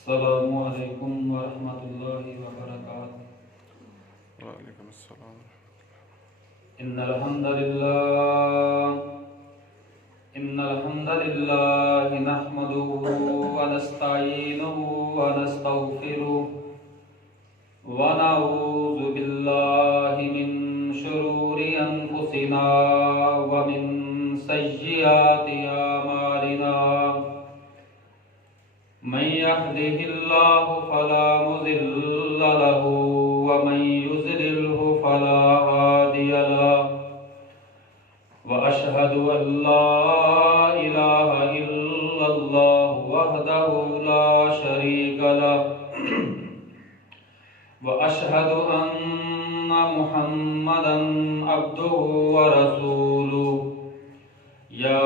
अस्सलामु अलैकुम वरहमतुल्लाहि वबरकातुहू। वालेकुम अस्सलाम। इन्नल हम्दलिल्लाह नहमदुहु व नस्तईनुहु व नस्तगफिरुहु व नऊज़ु बिल्लाहि मिन शुरूरि अनफुसिना व मिन सय्यिआति अमालिना। मन यहदिहिल्लाहु फला मुज़िल्ल लहु व मन युज़लिल्हु फला हादिय लहु। व अशहदु अन ला इलाहा इल्लल्लाहु वहदहु ला शरीक लहु व अशहदु अन्न मुहम्मदन अब्दुहु व रसूलुहु। या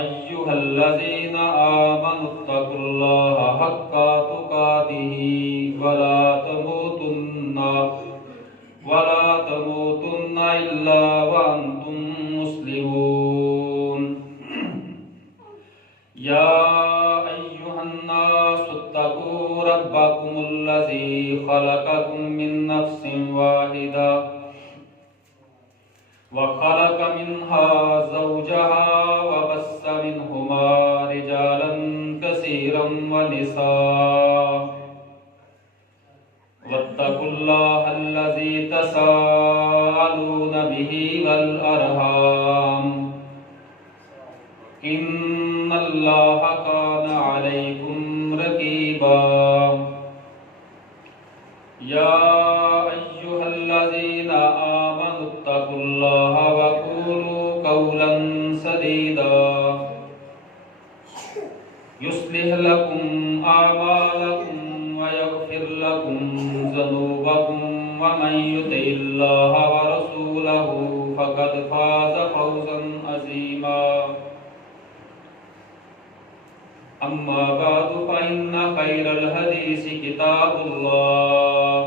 अय्युहल्लज़ीना आमनुत्तकुल्लाहा हक्का तुकातिही वला तमूतुन्ना इल्ला व अंतुम मुस्लिमून। या अय्युहन्नासुत्तकू रब्बकुमुल्लज़ी खलक़कुम मिन नफ्सिन वाहिदा व खलक़ मिन्हा ज़ौजहा व बस्स मिन्हुमा रिजालन कसीरन व निसाअ। वत्तकुल्लाहल्लज़ी तसाअलून बिही वल अरहाम इन्नल्लाहा काना अलैकुम रकीबा। या अय्युहल्लज़ीना आमनुत्तकुल्लाहा व कूलू कौलन सदीदा युस्लिह लकुम आमालकुम व यग़फिर लकुम ज़ुनूबकुम व मन युतिइल्लाहा व रसूलहु फ़क़द फ़ाज़ फ़ौज़न अज़ीमा। अम्मा बअदु फ़इन्न खैरल हदीसि किताबुल्लाह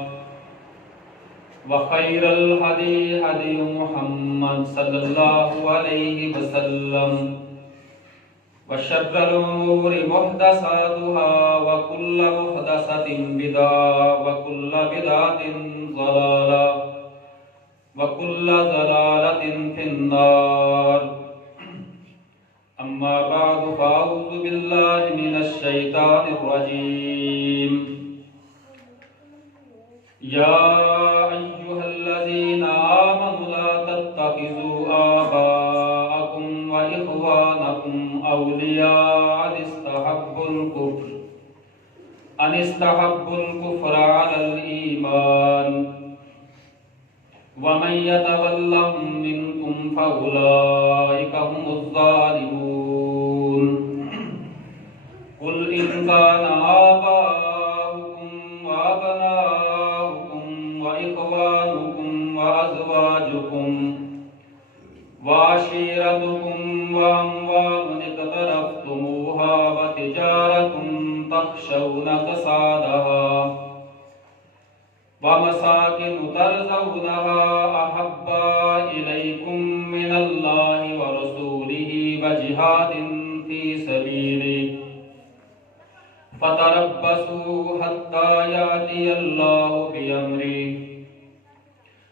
व खैरल हदी हदी मुहम्मद सल्लल्लाहु अलैहि वसल्लम व शर्रल उमूरि मुहदसातुहा व कुल्लु मुहदसतिन बिदअह व कुल्लु बिदअतिन ज़लाला व कुल्लु ज़लालतिन फिन्नार। अम्मा बअदु फ़अऊज़ु बिल्लाहि मिनश शैतानिर रजीम। या अय्युहल्लज़ीना आमनु ला तत्तखिज़ू आबाअकुम व इख़वानकुम औलिया अनिस्तहब्बुल कुफ्र अलल ईमान व मन यतवल्लहुम मिनकुम फउलाइका हुमुज़ ज़ालिमून। कुल इन काना आबाउकुम व अबनाउकुम व इख़वानुकुम व अज़वाजुकुम व अशीरतुकुम व अम्वालुन इक़्तरफ़्तुमूहा व तिजारतुन तख़शौन कसादहा व मसाकिनु तर्ज़ौनहा अहब्बा इलैकुम मिनल्लाहि व रसूलिही व जिहादिन फ़ी सबीलिही फ़तरब्बसू हत्ता यातियल्लाहु बिअम्रिही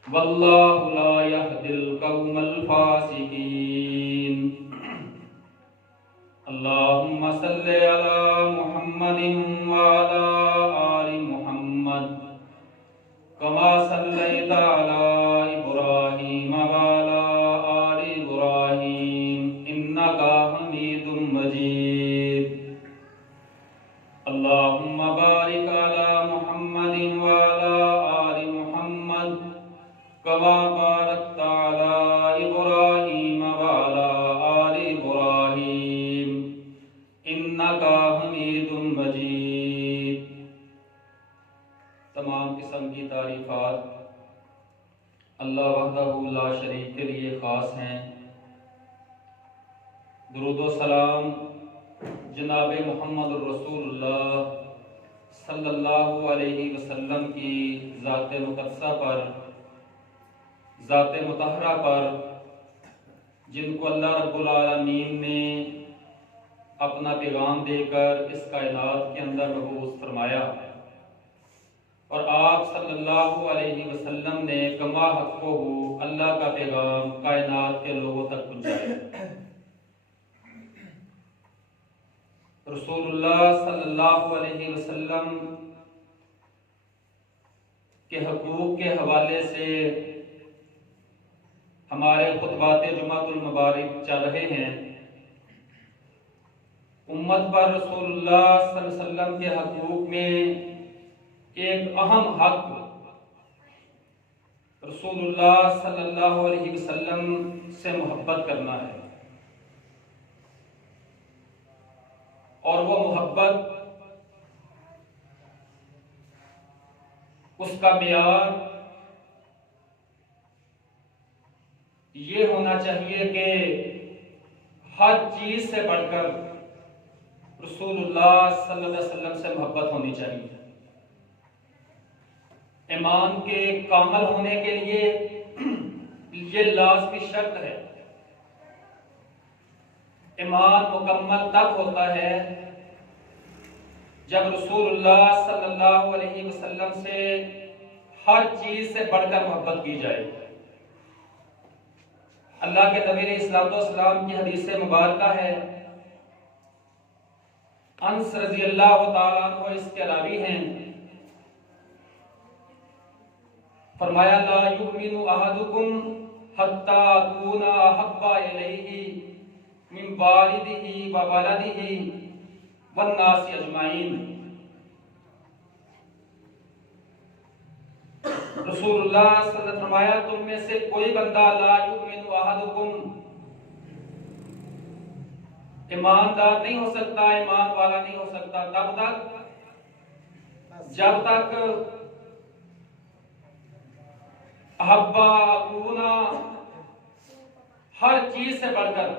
वल्लाहु ला यहदिल क़ौमल फ़ासिक़ीन। अल्लाहुम्मा सल्लि अला मुहम्मदिन व अला आलि मुहम्मद कमा सल्लैता अला इब्राहीम व अला आलि इब्राहीम इन्नका हमीदुम मजीद। अल्लाहुम्मा बारिक अला मुहम्मदिन व अला आलि मुहम्मद कमा बारकता अला इब्राहीम व अला आलि इब्राहीम इन्नका हमीदुम मजीद। तमाम किस्म की तारीफ़ात अल्लाह वहदहु ला शरीक के लिए ख़ास हैं। दुरूद व सलाम जनाब मुहम्मद रसूलुल्लाह सल्लल्लाहु अलैहि वसल्लम की ज़ात मुक़द्दसा पर, ज़ात मुतहरा पर, जिनको अल्लाह रब्बुल आलमीन ने अपना पैगाम देकर इस कायनात के अंदर मबूस फरमाया और आप सल्लल्लाहु अलैहि वसल्लम ने कमा हक़्क़ो अल्लाह का पैगाम कायनात के लोगों तक पहुंचाया। रसूलुल्लाह सल्लल्लाहु अलैहि वसल्लम के हकूक़ के हवाले से हमारे खुतबात जुमातुल मुबारक चल रहे हैं। उम्मत पर रसूलुल्लाह सल्लल्लाहु अलैहि वसल्लम के हकूक़ में एक अहम हक रसूलुल्लाह सल्लल्लाहु अलैहि वसल्लम से मोहब्बत करना है और वो मोहब्बत उसका मेयार ये होना चाहिए कि हर चीज से बढ़कर रसूलुल्लाह सल्लल्लाहु अलैहि वसल्लम से मोहब्बत होनी चाहिए। ईमान के कामल होने के लिए ये लाज़मी शर्त है। ईमान मुकम्मल तब होता है जब रसूलुल्लाह सल्लल्लाहु अलैहि वसल्लम से हर चीज से बढ़कर मोहब्बत की जाए। अल्लाह के नबी अलैहिस्सलाम की हदीस मुबारका है, अनस रज़ी अल्लाह तआला अन्हु इसके रावी हैं, फरमाया ला युमिनु अहदुकुम हत्ता अकूना अहब्बा इलैहि मिन वालिदिही व वलदिही वन नासी अजमाइन। रसूलुल्लाह सल्लल्लाहु अलैहि वसल्लम फरमाया तुम में से कोई बंदा ला युमिनु अहदुकुम ईमानदार नहीं हो सकता, ईमान वाला नहीं हो सकता तब तक जब तक अहब्बा अकूना हर चीज से बढ़कर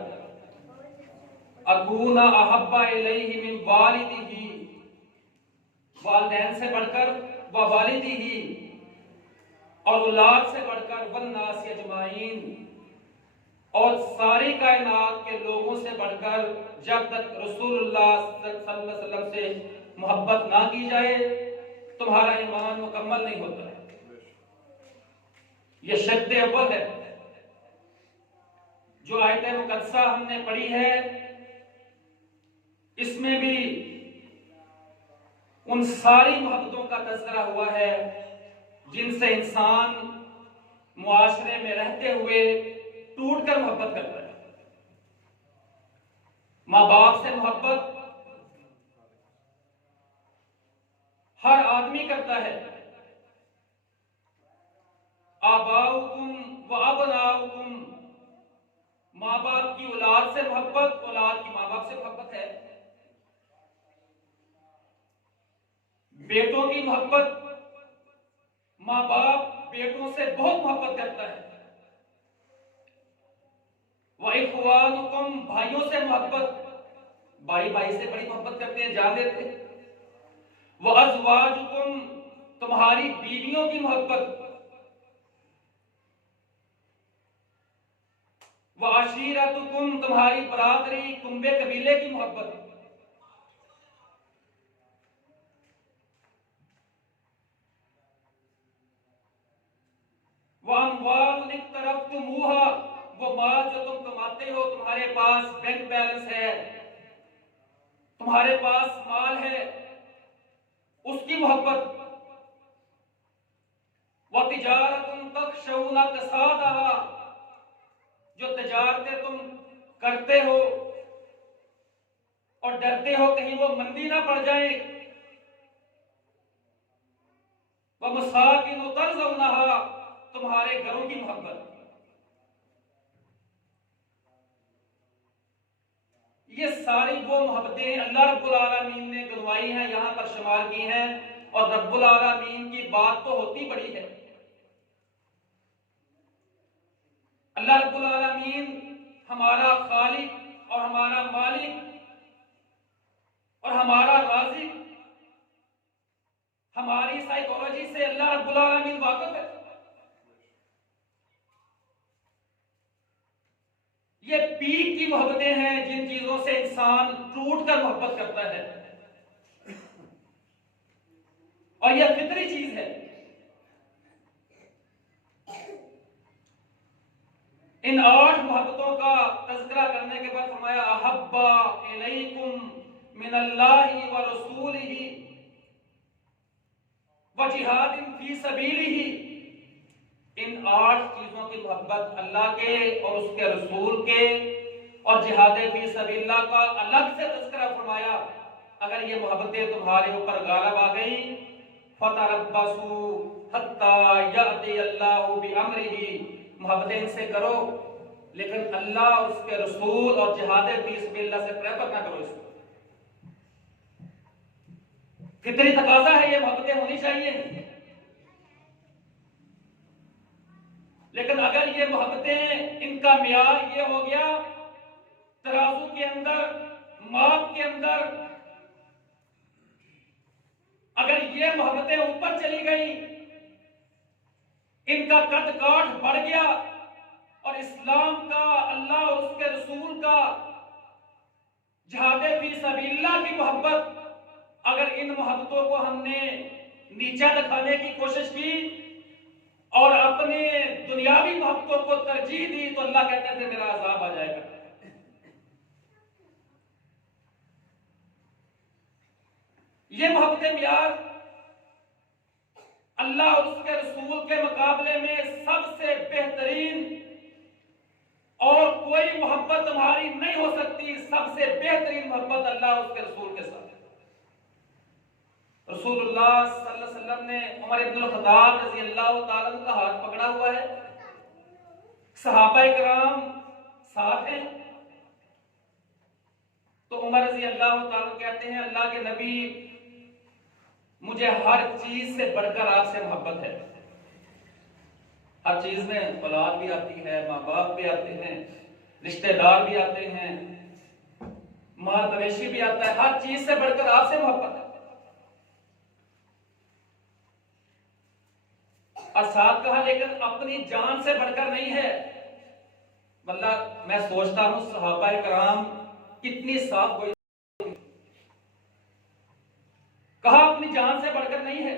अकूना अहब्बा इलैहि मिन वालिदिही वालिदैन से बढ़कर व वालिदिही और औलाद से बढ़कर वन नास अजमाइन और सारी कायनात के लोगों से बढ़कर जब तक रसूलुल्लाह सल्लल्लाहु अलैहि वसल्लम से मोहब्बत ना की जाए तुम्हारा ईमान मुकम्मल नहीं होता है। यह शर्त अव्वल है। जो आयत मुकद्दसा हमने पढ़ी है इसमें भी उन सारी मोहब्बतों का तज़किरा हुआ है जिनसे इंसान मुआशरे में रहते हुए टूटकर मोहब्बत करता है। माँ बाप से मोहब्बत हर आदमी करता है। आबाउकुम व अबनाउकुम माँ बाप की औलाद से मोहब्बत, औलाद की माँ बाप से मोहब्बत है। बेटों की मोहब्बत माँ बाप बेटों से बहुत मोहब्बत करता है। व इख्वानुकुम भाइयों से मोहब्बत, भाई भाई से बड़ी मोहब्बत करते हैं, जान देते हैं। व अज़वाजुकुम तुम्हारी बीवियों की मोहब्बत, व अशीरतुकुम तुम्हारी बरादरी कुंबे कबीले की मोहब्बत। व अमवालुन इक़्तरफ़्तुमूहा वो माल जो तुम कमाते हो, तुम्हारे पास बैंक बैलेंस है, तुम्हारे पास माल है, उसकी मोहब्बत। व तिजारतुन तख़शौना कसादहा जो तिजारतें तुम करते हो और डरते हो कहीं वो मंदी ना पड़ जाए। व मसाकिन तर्ज़ौनहा तुम्हारे घरों की मोहब्बत। ये सारी वो मोहब्बतें अल्लाह रब्बुल आलमीन ने गिनवाई हैं, यहां पर शुमार की हैं। और रब्बुल आलमीन की बात तो होती बड़ी है। अल्लाह रब्बुल आलमीन हमारा खालिक और हमारा मालिक और हमारा राज़िक, हमारी साइकोलॉजी से अल्लाह रब्बुल आलमीन वाकिफ है। ये पीक की मोहब्बतें हैं जिन चीजों से इंसान टूट कर मोहब्बत करता है, और यह फितरी चीज है। इन 8 मोहब्बतों का तज़किरा करने के बाद फरमाया अहब्बा इलैकुम मिनल्लाहि व रसूलिही व जिहादिन फी सबीलिही। इन 8 चीजों की मोहब्बत अल्लाह के और उसके रसूल के और जिहाद फी सबीलिल्लाह का अलग से तज़किरा फरमाया। अगर ये मोहब्बतें तुम्हारे ऊपर गालिब आ गई, फतरब्बसू हत्ता यअती अल्लाहु बिअम्रिही, मोहब्बतें इनसे करो लेकिन अल्लाह उसके रसूल और जिहाद फी सबीलिल्लाह से प्रेफर ना करो। इसको फितरी तकाजा है, ये मोहब्बतें होनी चाहिए। लेकिन अगर ये मोहब्बतें, इनका मियार ये हो गया तराजू के अंदर, माप के अंदर, अगर ये मोहब्बतें ऊपर चली गई, इनका कद काठ बढ़ गया और इस्लाम का, अल्लाह और उसके रसूल का, जिहाद फी सबीलिल्लाह की मोहब्बत, अगर इन मोहब्बतों को हमने नीचा दिखाने की कोशिश की और अपने दुनियावी मोहब्बतों को तरजीह दी, तो अल्लाह कहते थे मेरा अजाब आ जाएगा। ये मोहब्बतें मियार अल्लाह और उसके रसूल के मुकाबले में सबसे बेहतरीन, और कोई मोहब्बत तुम्हारी नहीं हो सकती। सबसे बेहतरीन मोहब्बत अल्लाह और उसके रसूल के साथ। रसूलुल्लाह सल्लल्लाहु अलैहि वसल्लम ने उमर इब्न खत्ताब रज़ी अल्लाह तआला अन्हु का हाथ पकड़ा हुआ है, सहाबाए किराम साथ हैं, तो उमर रज़ी अल्लाह तआला कहते हैं अल्लाह के नबी, मुझे हर चीज से बढ़कर आपसे मोहब्बत है। हर चीज में औलाद भी आती है, माँ बाप भी आते हैं, रिश्तेदार भी आते हैं, माल मवेशी भी आता है, हर चीज से बढ़कर आपसे मोहब्बत है। और साथ कहा लेकिन अपनी जान से बढ़कर नहीं है। मतलब मैं सोचता हूं सहाबाए किराम कितनी साफ गोई, कहा अपनी जान से बढ़कर नहीं है।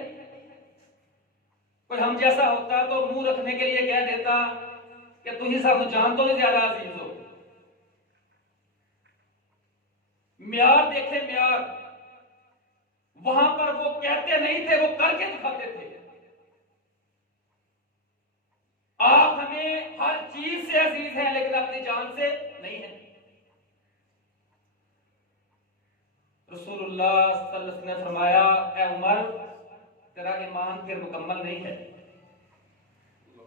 कोई हम जैसा होता तो मुंह रखने के लिए कह देता कि तू ही सब जान तो ज्यादा अजीज हो। म्यार देखे, म्यार वहां पर वो कहते नहीं थे, वो करके दिखाते थे। आप हमें हर चीज से अजीज हैं लेकिन अपनी जान से नहीं है। रसूलुल्लाह सल्लल्लाहु अलैहि वसल्लम ने फरमाया, ऐ उमर, तेरा ईमान फिर मुकम्मल नहीं है।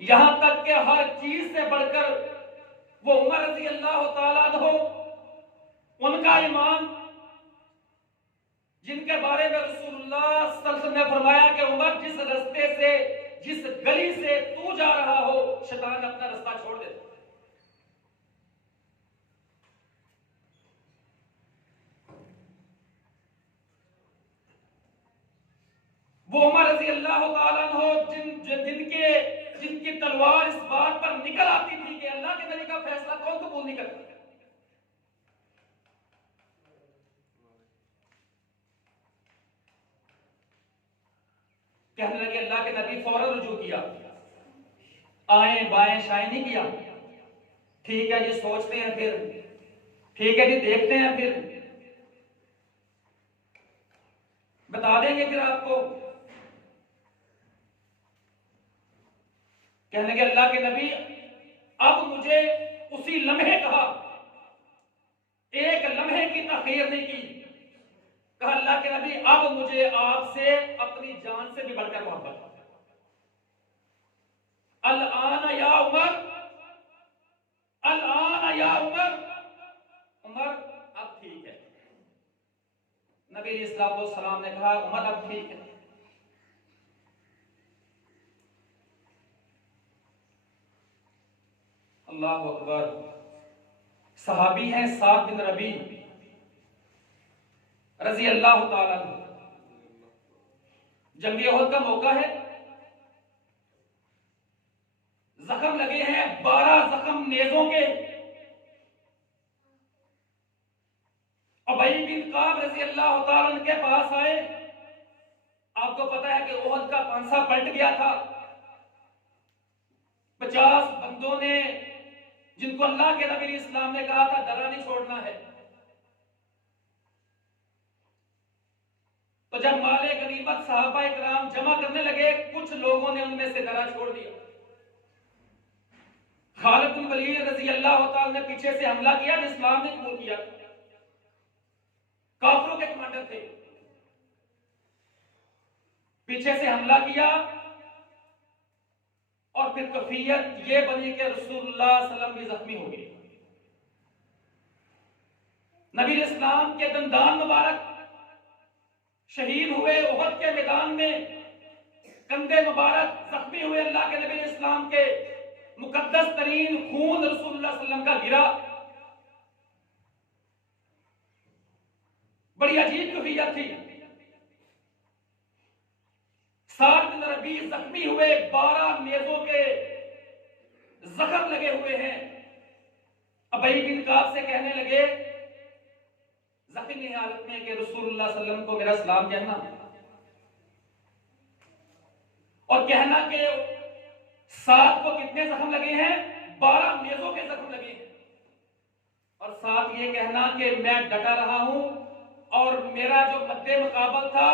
यहां तक कि हर चीज से बढ़कर वो उमर रज़ी अल्लाह तआला अन्हु, उनका ईमान, जिनके बारे में रसूलुल्लाह सल्लल्लाहु अलैहि वसल्लम ने फरमाया कि उमर, जिस रास्ते से, जिस गली से तू जा रहा हो, शैतान अपना रास्ता छोड़ दे। वो उमर रज़ी अल्लाह तआला अन्हु जिनकी तलवार इस बात पर निकल आती थी कि अल्लाह के नबी का फैसला कौन कबूल नहीं करता। कहने लगे अल्लाह के नबी, फौरन रुजू किया, आए बाएं शाएं नहीं किया। ठीक है जी, सोचते हैं फिर, ठीक है जी, देखते हैं फिर, बता देंगे फिर आपको। कहने लगे अल्लाह के नबी, अब मुझे उसी लम्हे कहा, एक लम्हे की तखीर नहीं की। कहा अल्लाह के नबी, अब मुझे आपसे अपनी जान से भी बढ़कर मोहब्बत। अल आना या उमर, अल आना या उमर, उमर अब ठीक है। नबी इस्लाम सलाम ने कहा उमर अब ठीक है। अल्लाह अकबर। सहाबी हैं साद बिन रबी रजी अल्लाह ताला। जंग उहद का मौका है, जख्म लगे हैं 12 जख्म नेजों के, उबई बिन काब रजी अल्लाह तआला अन्हु के पास आए। आपको पता है कि ओहद का पांसा पलट गया था। 50 बंदों ने, जिनको अल्लाह के नबी इस्लाम ने कहा था दरा नहीं छोड़ना है, तो जब माले गनीमत सहाबा इकराम जमा करने लगे, कुछ लोगों ने उनमें से दरा छोड़ दिया। खालिद बिन वलीद रजी अल्लाह तआला ने पीछे से हमला किया, इस्लाम ने कबूल किया। काफिरों के कमांडर थे, पीछे से हमला किया और फिर कफियत ये बनी कि रसूलुल्लाह सल्लल्लाहु अलैहि वसल्लम भी जख्मी हो गए। नबी इस्लाम के दंदान मुबारक शहीद हुए उहद के मैदान में, कंधे मुबारक जख्मी हुए। अल्लाह के नबी इस्लाम के मुकद्दस तरीन खून रसूलुल्लाह सल्लल्लाहु अलैहि वसल्लम का गिरा। बड़ी अजीब कफियत थी। साद बिन रबी जख्मी हुए, 12 नेज़ों के जख्म लगे हुए हैं। उबई बिन काब से कहने लगे जख्मी हालत में कि रसूलुल्लाह सल्लल्लाहु अलैहि वसल्लम को मेरा सलाम कहना, और कहना कि साद को कितने जख्म लगे हैं, 12 नेज़ों के जख्म लगे हैं, और साथ ये कहना कि मैं डटा रहा हूं और मेरा जो मद्दे मुकाबल था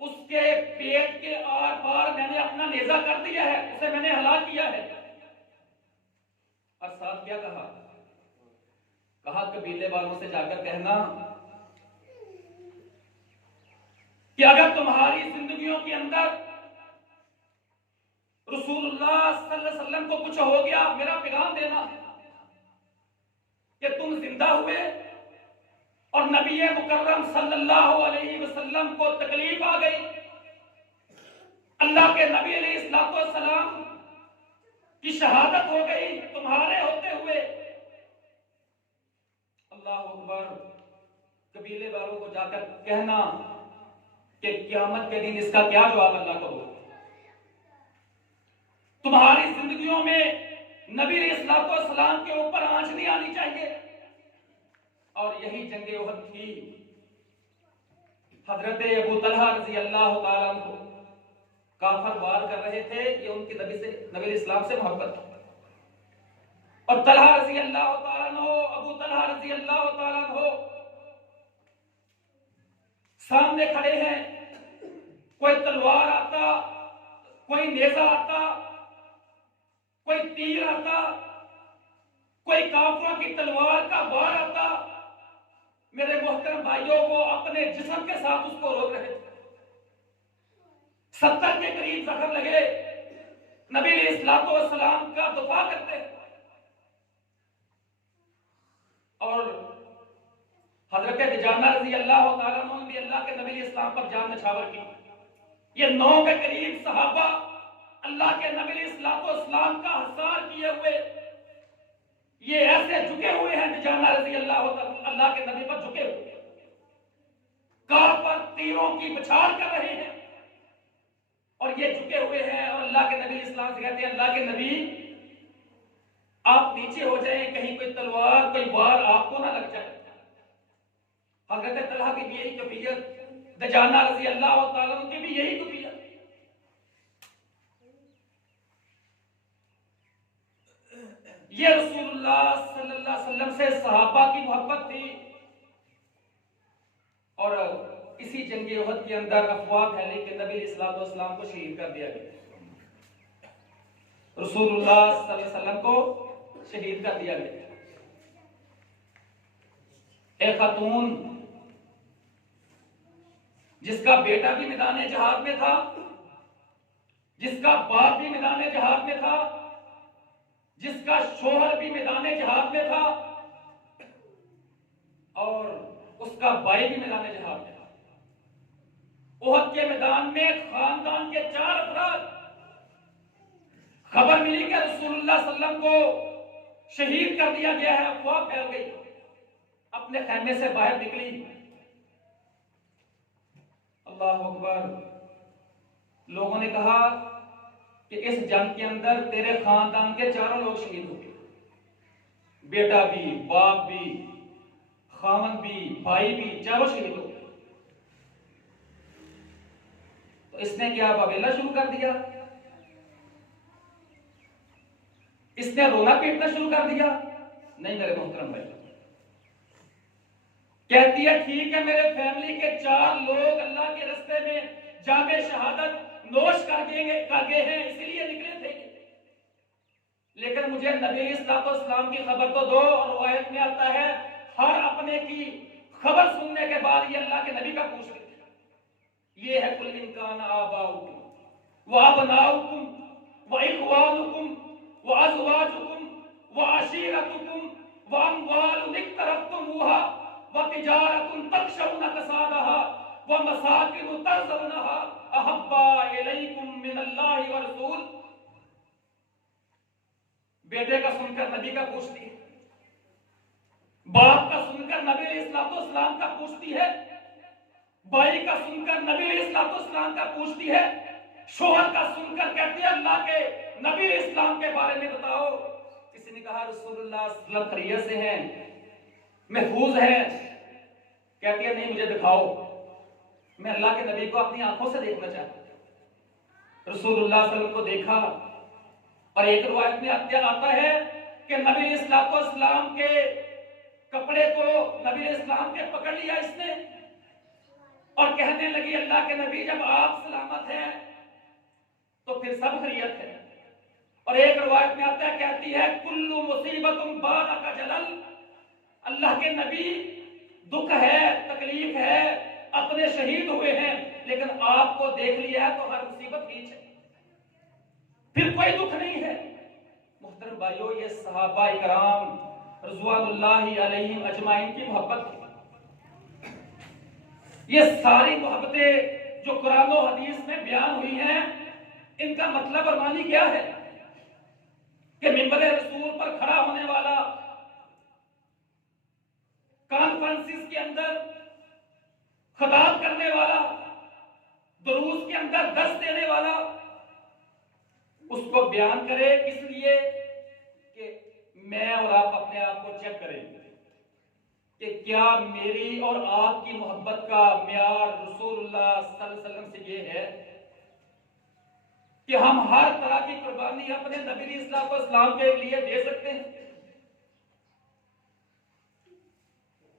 उसके पेट के आर पार मैंने अपना नेजा कर दिया है, उसे मैंने हलाक किया है। और साथ क्या कहा? कहा कबीले वालों से जाकर कहना कि अगर तुम्हारी जिंदगियों के अंदर रसूलुल्लाह सल्लल्लाहु अलैहि वसल्लम को कुछ हो गया, मेरा पैगाम देना कि तुम जिंदा हुए और नबी मुकर्रम सल्लल्लाहु अलैहि वसल्लम को तकलीफ आ गई, अल्लाह के नबी अलैहिस्सलाम की शहादत हो गई तुम्हारे होते हुए। अल्लाह अकबर। कबीले वालों को जाकर कहना कि क़यामत के दिन इसका क्या जवाब अल्लाह को हो। तुम्हारी जिंदगियों में नबी अलैहिस्सलाम के ऊपर आंच नहीं आनी चाहिए। और यही जंगे उहद थी। हजरत अबू तलहा रजी अल्लाह तआला अन्हु काफर वार कर रहे थे, ये उनके नबी इस्लाम से मोहब्बत थी। और तलहा रजी अल्लाह तआला अन्हु, अबू तलहा रजी अल्लाह तआला अन्हु सामने खड़े हैं। कोई तलवार आता, कोई नेजा आता, कोई तीर आता, कोई काफिरों की तलवार का बार आता। मेरे मोहतरम भाइयों को अपने जिस्म के साथ उसको रोक रहे थे। 70 के करीब जख्म लगे, नबी अलैहिस्सलाम का दफा करते। और हजरत बिजाना रजी अल्लाह तआला अन्हु भी अल्लाह के नबी इस्लाम पर जान नछावर की। ये 9 के करीब सहाबा अल्लाह के नबी इस्लाम का हसार किए हुए, ये ऐसे झुके हुए हैं, बिजाना रजी अल्लाह के नबी पर झुके हुए, कार पर तीरों की बछाड़ कर रहे हैं और ये झुके हुए हैं। और अल्लाह के नबी इस्लाम से कहते हैं, अल्लाह के नबी आप नीचे हो जाएं, कहीं कोई तलवार कोई वार आपको ना लग जाए। हजरत तलहा की भी यही कफियत, बिजाना रजी अल्लाह तआला अन्हु की भी यही कफियत। ये रसूलुल्लाह सल्लल्लाहु अलैहि वसल्लम से सहाबा की मोहब्बत थी। और इसी जंगे उहद के अंदर अफवाह फैली कि नबी इस्लाम को शहीद कर दिया गया, रसूलुल्लाह सल्लल्लाहु अलैहि वसल्लम को शहीद कर दिया गया। एक खातून जिसका बेटा भी मैदान जहाद में था, जिसका बाप भी मैदान जहाद में था, जिसका शोहर भी मैदान जहाद में था और उसका भाई भी मैदान जहाद में था। उहद के मैदान में खानदान के 4 अफराद, खबर मिली कि रसूलुल्लाह सल्लल्लाहु अलैहि वसल्लम को शहीद कर दिया गया है। अफवाह फैल गई, अपने खैमे से बाहर निकली। अल्लाह अकबर। लोगों ने कहा कि इस जंग के अंदर तेरे खानदान के 4 लोग शहीद हो गए, बेटा भी, बाप भी, खामन भी, भाई भी, चारों शहीद हो। तो इसने क्या बवेला शुरू कर दिया, इसने रोना पीटना शुरू कर दिया? नहीं मेरे मोहतरम भाई। कहती है ठीक है, मेरे फैमिली के 4 लोग अल्लाह के रास्ते में जामे शहादत नोश कर गए हैं, इसलिए निकले थे, लेकिन मुझे नबी इस्लाम की खबर तो दो। और रिवायत में आता है हर अपने की खबर सुनने के बाद ये अल्लाह के नबी का पूछ रहे थे। ये है कुल इनकान आबाउकुम व अबनाउकुम व इखवानुकुम व अज़वाजुकुम व अशीरतुकुम व अमवालुन इक्तरफ्तमुहा व तिजारतुन तखशौना कसादहा व मसाकिन तर्ज़ौनहा अहब्बा इलैकुम मिनल्लाहि व रसूल। बेटे का सुनकर नबी का पूछती है, बाप का सुनकर नबी अलैहिस्सलाम का पूछती है, भाई का सुनकर नबी अलैहिस्सलाम का पूछती है, शोहर का सुनकर कहती है अल्लाह के नबी अलैहिस्सलाम के बारे में बताओ। किसी ने कहा रसूलुल्लाह सल्लल्लाहु अलैहि वसल्लम खैरियत से हैं, महफूज है। कहती है नहीं मुझे दिखाओ, मैं अल्लाह के नबी को अपनी आंखों से देखना चाहती हूं। रसूलुल्लाह सल्लल्लाहु अलैहि वसल्लम को देखा और एक रिवायत में आता है कि नबी इस्लाम के कपड़े को नबी इस्लाम के पकड़ लिया इसने और कहने लगी अल्लाह के नबी जब आप सलामत हैं तो फिर सब खैरियत है। और एक रिवायत में आता है, कहती है कुल्लु मुसीबतुम बादा का जलल, अल्लाह के नबी दुख है, तकलीफ है, अपने शहीद हुए हैं, लेकिन आपको देख लिया है तो हर मुसीबत ही है, फिर कोई दुख नहीं है। मोहतरम भाइयों, ये सहाबा इकराम रज़वानुल्लाहि अलैहिम अजमाइन की मोहब्बत थी। ये सारी मोहब्बतें जो कुरान और हदीस में बयान हुई हैं, इनका मतलब और मानी क्या है कि मिंबर रसूल पर खड़ा होने वाला, कॉन्फ्रेंसिस के अंदर खिताब करने वाला, दुरूस के अंदर दर्स देने वाला, उसको बयान करे इसलिए कि मैं और आप अपने आप को चेक करें कि क्या मेरी और आपकी मोहब्बत का म्यार रसूलुल्लाह सल्लल्लाहु अलैहि वसल्लम से ये है कि हम हर तरह की कुर्बानी अपने नबी इस्लाम के लिए दे सकते हैं।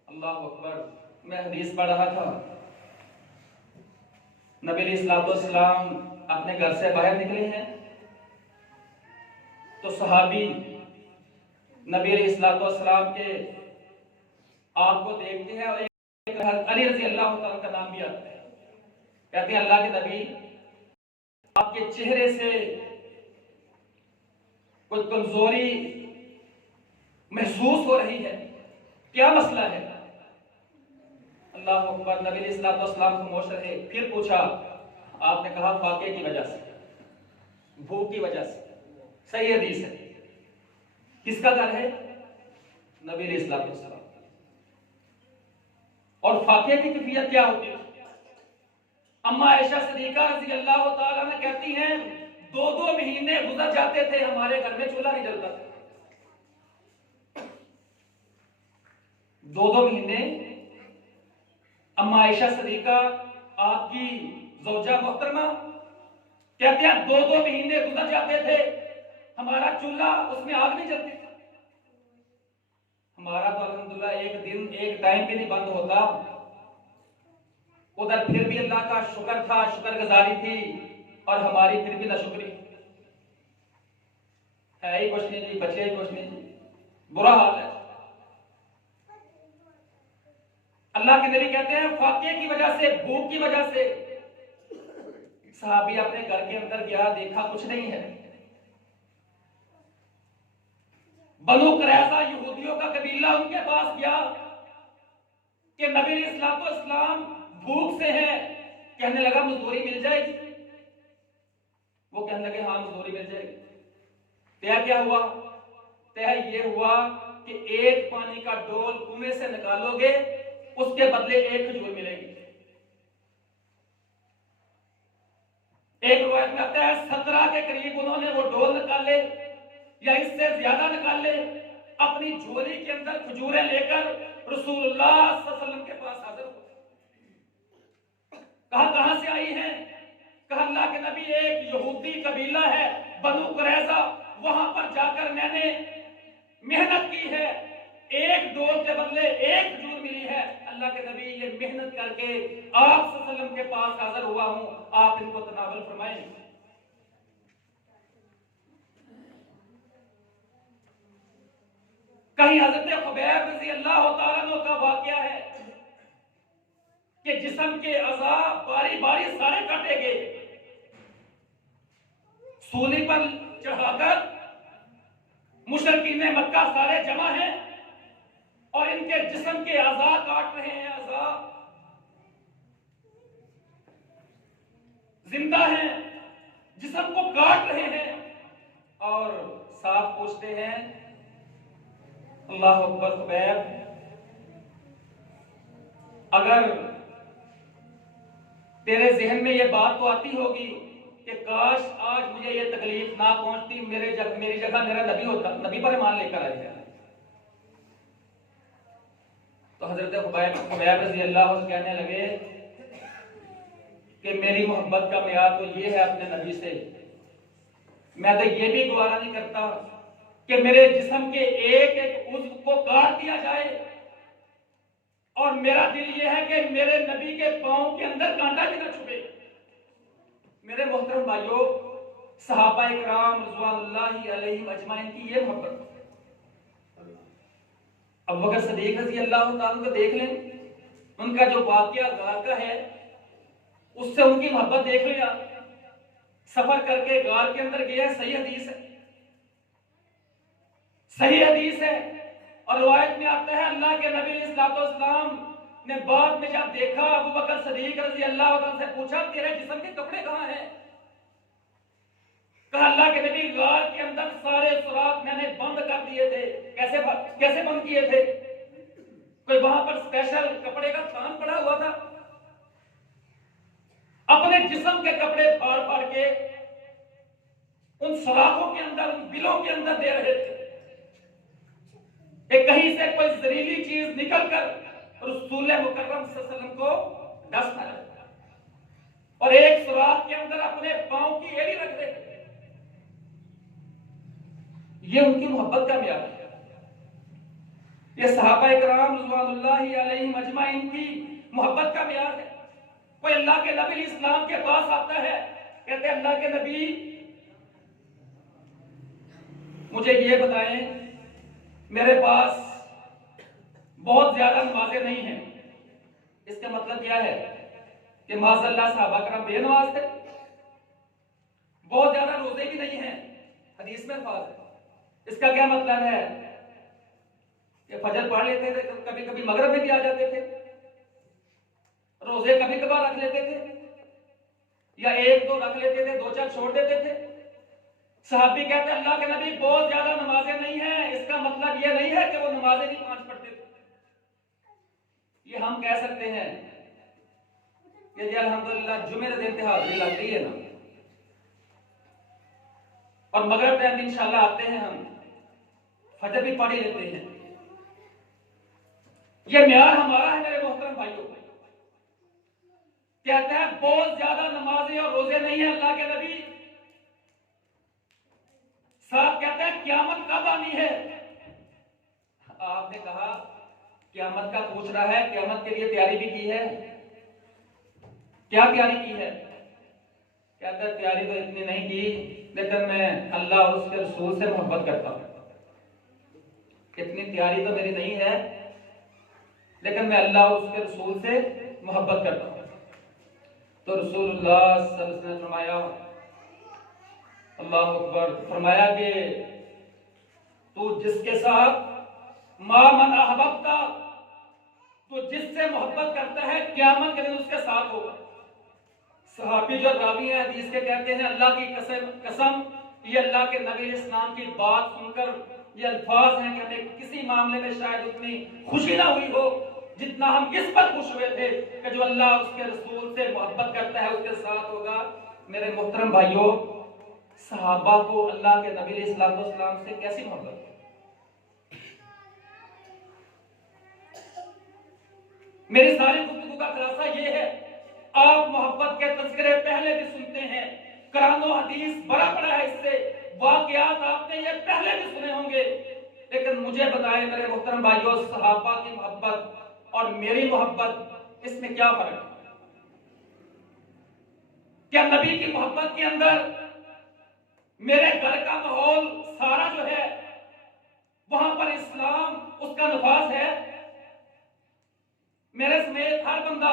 अल्लाह अकबर। मैं हदीस पढ़ रहा था, नबी इस्लाम अपने घर से बाहर निकले हैं तो सहाबी नबी अलैहिस्सलाम के आप को देखते हैं और एक अली रज़ी अल्लाह तआला का नाम भी आता है। कहते हैं अल्लाह के नबी, आपके चेहरे से कुछ कमजोरी महसूस हो रही है, क्या मसला है? अल्लाह अकबर। नबी अलैहिस्सलाम खामोश रहे। फिर पूछा, आपने कहा फाके की वजह से, भूख की वजह से। सही हदीस है। किसका घर है? नबी अलैहिस्सलाम। और फाके की कैफियत क्या होती है? अम्मा आयशा सिद्दीका रज़ी अल्लाह तआला अन्हा कहती हैं 2-2 महीने गुजर जाते थे, हमारे घर में चूल्हा नहीं जलता था। 2-2 महीने अम्मा आयशा सिद्दीका आपकी ज़ौजा मोहतरमा कहते हैं 2-2 महीने गुजर जाते थे, हमारा चूल्हा उसमें आग नहीं जलती। हमारा तो अल्हम्दुलिल्लाह एक दिन एक टाइम भी नहीं बंद होता। उधर फिर भी अल्लाह का शुक्र था, शुक्रगुजारी थी, और हमारी फिर भी नाशुक्री है ही कुछ नहीं जी, बचे ही कुछ नहीं जी, बुरा हाल है। अल्लाह के नबी कहते हैं फाके की वजह से, भूख की वजह से सहाबी अपने घर के अंदर गया, देखा कुछ नहीं है। बनु कुरैज़ा यहूदियों का कबीला उनके पास गया कि नबी इस्लाम भूख से है। कहने लगा मजदूरी मिल जाएगी? वो कहने लगे हाँ मजदूरी मिल जाएगी। तय क्या हुआ? तय ये हुआ कि एक पानी का डोल कुएं से निकालोगे, उसके बदले एक खजूर मिलेगी। एक रिवायत में आता है 17 के करीब उन्होंने वो डोल निकाले या इससे ज्यादा निकाले, अपनी झोली के अंदर खजूरें लेकर रसूलुल्लाह सल्लल्लाहु अलैहि वसल्लम के पास हाजिर हुआ। कहा कहां से आई हैं? कहा अल्लाह के नबी एक यहूदी कबीला है बनु कुरैजा, वहां पर जाकर मैंने मेहनत की है, एक डोर के बदले एक खजूर मिली है। अल्लाह के नबी ये मेहनत करके आप सल्लल्लाहु अलैहि वसल्लम के पास हाजिर हुआ हूं, आप इनको तनावल फरमाएं। कहीं हजरत खुबैब रज़ी अल्लाह तआला अन्हु का वाकया है कि जिस्म के अज़ा बारी बारी सारे काटे गए, सूली पर चढ़ाकर मुशरिकीन मक्का सारे जमा हैं और इनके जिस्म के अज़ा काट रहे हैं, अज़ा जिंदा हैं, जिस्म को काट रहे हैं और साफ पूछते हैं अल्लाह अकबर खुबैब, अगर तेरे जहन में ये बात तो आती होगी कि काश आज मुझे ये तकलीफ ना पहुंचती, मेरी जगह मेरा नबी होता, नबी पर ईमान लेकर आए। तो हजरत खुबैब रज़ी अल्लाह अन्हु कहने लगे कि मेरी मोहब्बत का मियार तो ये है अपने नबी से, मैं तो ये भी गवारा नहीं करता कि मेरे जिस्म के एक एक उज़्व को काट दिया जाए, और मेरा दिल ये है कि मेरे नबी के पांव के अंदर कांटा भी ना छुपे। मेरे मोहतरम भाइयों, सहाबा इकराम रिज़वानुल्लाहि अलैहिम अजमाइन की ये मोहब्बत। अबू बकर सिद्दीक़ रज़ी अल्लाह तआला को देख लें, उनका जो वाक़या गार का है उससे उनकी मोहब्बत देख लिया। सफर करके गार के अंदर गया, सही हदीस है, सही हदीस है। और रिवायत में आता है अल्लाह के नबी सल्लल्लाहु अलैहि वसल्लम ने बाद में जब देखा, अबू बकर सिद्दीक़ रज़ी अल्लाह तआला से पूछा तेरे जिस्म के कपड़े कहां हैं? कहा अल्लाह के नबी गार के अंदर सारे सुराख मैंने बंद कर दिए थे। कैसे बंद किए थे? कोई वहां पर स्पेशल कपड़े का थान पड़ा हुआ था? अपने जिस्म के कपड़े फाड़ फाड़ के उन सुराखों के अंदर, उन बिलों के अंदर दे रहे थे कि कहीं से कोई जहरीली चीज निकलकर रसूल मुकर्रम सल्लल्लाहु अलैहि वसल्लम को डस न जाए। और एक सुराख के अंदर अपने पांव की एड़ी रख दे। ये उनकी मोहब्बत का म्यार है। ये सहाबा इकराम रिज़वानुल्लाहि अलैहिम अजमाइन की मोहब्बत का म्यार है। कोई अल्लाह के नबी इस्लाम के पास आता है, कहते हैं अल्लाह के नबी मुझे ये बताएं, मेरे पास बहुत ज्यादा नमाजें नहीं हैं। इसका मतलब क्या है कि माज़अल्लाह सहाबा करम बेनमाज थे, बहुत ज्यादा रोजे भी नहीं हैं, हदीस में अल्फाज है। इसका क्या मतलब है कि फजर पढ़ लेते थे, कभी कभी मगरिब में भी आ जाते थे, रोजे कभी कभार रख लेते थे, या एक दो रख लेते थे, दो चार छोड़ देते थे। सहाबी कहते हैं अल्लाह के नबी बहुत ज्यादा नमाजें नहीं हैं, इसका मतलब यह नहीं है कि वो नमाजें नहीं पांच पढ़ते थे। ये हम कह सकते हैं कि जी अल्हम्दुलिल्लाह जुमे के दिन हाजिरी लगती है ना, और मगरिब टाइम इंशाल्लाह आते हैं, हम फजर भी पढ़ ही लेते हैं। ये म्यार हमारा है मेरे मोहतरम भाइयों। कहते हैं बहुत ज्यादा नमाजें और रोजे नहीं है अल्लाह के नबी। साहब कहते हैं क़यामत कब आनी है? आपने कहा क़यामत का पूछ रहा है, क़यामत के लिए तैयारी भी की है? क्या तैयारी की है? कहता है तैयारी तो इतनी नहीं की, लेकिन मैं अल्लाह और उसके रसूल से मोहब्बत करता हूं। इतनी तैयारी तो मेरी नहीं है, लेकिन मैं अल्लाह और उसके रसूल से मोहब्बत करता हूं। तो रसूलुल्लाह सल्लल्लाहु अलैहि वसल्लम ने फरमाया, अल्लाह अकबर, फरमाया कि तू जिसके साथ मा मन अहबब्ता, तो जिससे मोहब्बत करता है क़यामत के दिन उसके साथ होगा। सहाबी जो रावी हैं हदीस के कहते हैं अल्लाह की कसम, ये अल्लाह के नबी इस्लाम की बात सुनकर ये अल्फाज हैं कि हमें किसी मामले में शायद उतनी खुशी ना हुई हो जितना हम इस पर खुश हुए थे कि जो अल्लाह उसके रसूल से मोहब्बत करता है उसके साथ होगा। मेरे मोहतरम भाइयों, सहाबा को अल्लाह के नबी इस्लाम से कैसी मोहब्बत? मेरी सारी गुफ्तगू का खुलासा ये है, आप मोहब्बत के तज़किरे पहले भी सुनते हैं, कुरान हदीस भरा पड़ा है इससे, वाक़यात आपने ये पहले भी सुने होंगे, लेकिन मुझे बताएं मेरे मोहतरम भाइयों, सहाबा की मोहब्बत और मेरी मोहब्बत, इसमें क्या फर्क है? क्या नबी की मोहब्बत के अंदर मेरे घर का माहौल सारा जो है वहां पर इस्लाम उसका नफाज है? मेरे समेत हर बंदा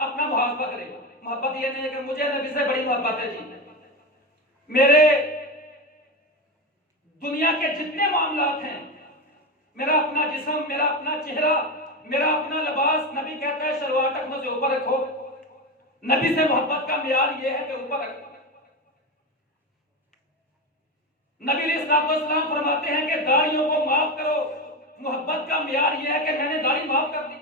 अपना मुहासबा करे। मोहब्बत ये नहीं है कि मुझे नबी से बड़ी मोहब्बत है जी, मेरे दुनिया के जितने मामलात हैं, मेरा अपना जिस्म, मेरा अपना चेहरा, मेरा अपना लिबास, नबी कहता है शलवार टखनों से ऊपर रखो। नबी से मोहब्बत का मियार यह है कि ऊपर रखो। नबी अलैहिस्सलाम फरमाते हैं कि दाढ़ियों को माफ करो। मोहब्बत का मियार यह है कि मैंने दाढ़ी माफ कर दी।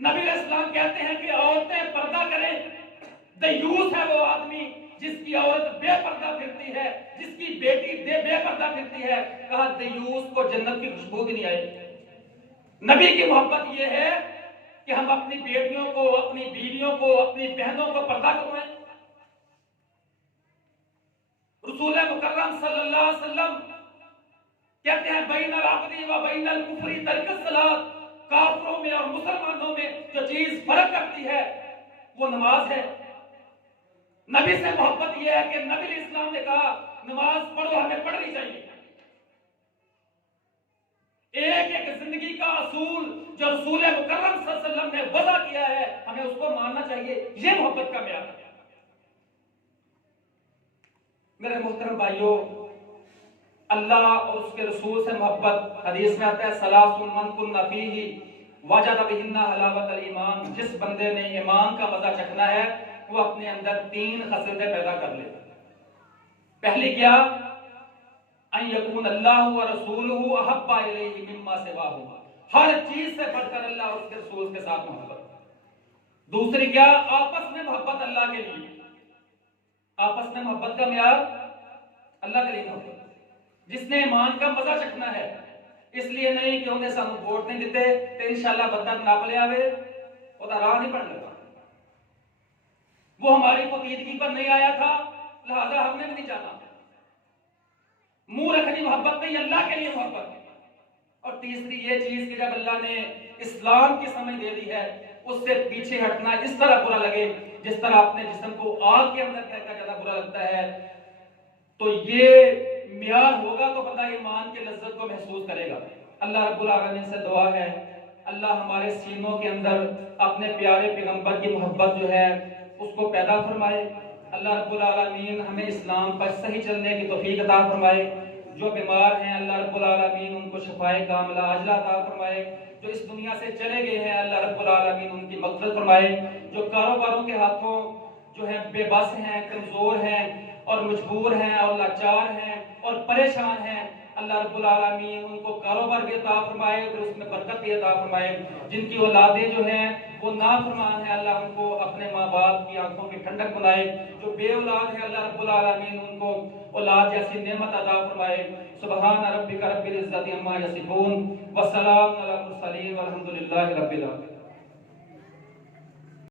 नबी अलैहिस्सलाम कहते हैं कि औरतें पर्दा करें। दयूस है वो आदमी जिसकी औरत बेपर्दा फिरती है, जिसकी बेटी बेपर्दा फिरती है। कहा दयूस को जन्नत की खुशबू भी नहीं आएगी। नबी की मोहब्बत यह है कि हम अपनी बेटियों को, अपनी बीवियों को, अपनी बहनों को पर्दा करवाएं। रसूल मुकर्रम सल्लल्लाहु अलैहि वसल्लम कहते हैं बैनल अब्दी व बैनल कुफ्री तर्कुस सलात, काफिरों में और मुसलमानों में जो चीज फर्क करती है वो नमाज है। नबी से मोहब्बत यह है कि नबी इस्लाम ने कहा नमाज पढ़ो, हमें पढ़नी चाहिए। एक एक जिंदगी का असूल जो रसूल मुकर्रम सल्लल्लाहु अलैहि वसल्लम ने वज़ा किया है, हमें उसको मानना चाहिए। ये मोहब्बत का म्यार है। मेरे मोहतरम भाइयों, अल्लाह और उसके रसूल से मोहब्बत, हदीस में आता है सलासुन मन कुन्ना फीही वजद बिहिन्ना हलावतल ईमान। जिस बंदे ने ईमान का मजा चखना है वो अपने अंदर 3 खसलतें पैदा कर ले। पहली क्या? अन यकून अल्लाह व रसूलुहु अहब्बा इलैहि मिम्मा सिवाहु, हर चीज से बढ़कर अल्लाह और उसके रसूल के साथ मोहब्बत। दूसरी क्या? आपस में मोहब्बत अल्लाह के लिए। आपस में मोहब्बत का म्यार अल्लाह के लिए मोहब्बत। जिसने ईमान का मजा चखना है, इसलिए नहीं कि उन्हें सानू वोट नहीं देते तो इंशाल्लाह बंदा नाप ले आवे, ओदा राह नहीं पड़ लगा। वो हमारी फकीदगी पर नहीं आया था, लिहाजा हमने भी नहीं जाना। मुंह रखनी मोहब्बत नहीं, अल्लाह के लिए मोहब्बत है। और तीसरी ये चीज कि जब अल्लाह ने इस्लाम की समझ दे दी है, उससे पीछे हटना इस तरह बुरा लगे जिस तरह अपने जिस्म को आग के अंदर फेंका ज्यादा बुरा लगता है। तो ये म्यार होगा तो बंदा ईमान की लज्जत को महसूस करेगा। अल्लाह रब्बुल आलमीन से दुआ है, अल्लाह हमारे सीनों के अंदर अपने प्यारे पैगंबर की मोहब्बत जो है उसको पैदा फरमाए। अल्लाह रब्बुल आलमीन हमें इस्लाम पर सही चलने की तौफीक अता फरमाए। जो बीमार हैं अल्लाह रब्बुल आलमीन उनको शिफाए कामिला आजिला अता फरमाए। जो इस दुनिया से चले गए हैं अल्लाह रब्बुल आलमीन उनकी मग़फ़िरत फरमाए। जो कारोबारों के हाथों जो है बेबस हैं, कमजोर हैं और मजबूर हैं और लाचार हैं और परेशान हैं, अल्लाह रब्बुल आलमीन उनको कारोबार भी अता फरमाए और उसमें बरकत भी अता फरमाए। जिनकी औलादें जो हैं वो नाफरमान है, अल्लाह उनको अपने माँ बाप की आंखों की ठंडक बनाए। जो बे औलाद है अल्लाह रब्बुल आलमीन उनको औलाद जैसी नेमत अता फरमाए। सुबहान रब्बिका रब्बिल इज्जति अम्मा यसिफून व सलामुन अलल मुरसलीन वल्हम्दुलिल्लाहि रब्बिल आलमीन।